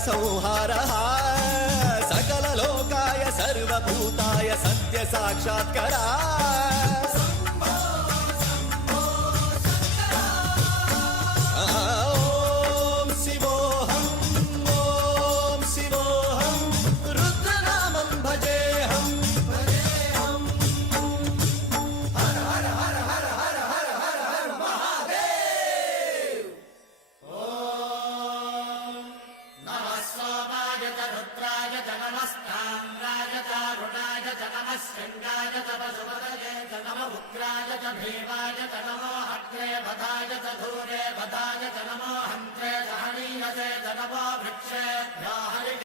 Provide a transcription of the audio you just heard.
संहारः सकललोकाय सर्वभूताय सत्य साक्षात्करा शृंगाय च पशुपतये च नमः उग्राय च भीमाय च नमो अग्रे भदाय च धूरे भदाय च नमो हन्त्रे च हनीयसे च नमो वृक्षेभ्यो हरि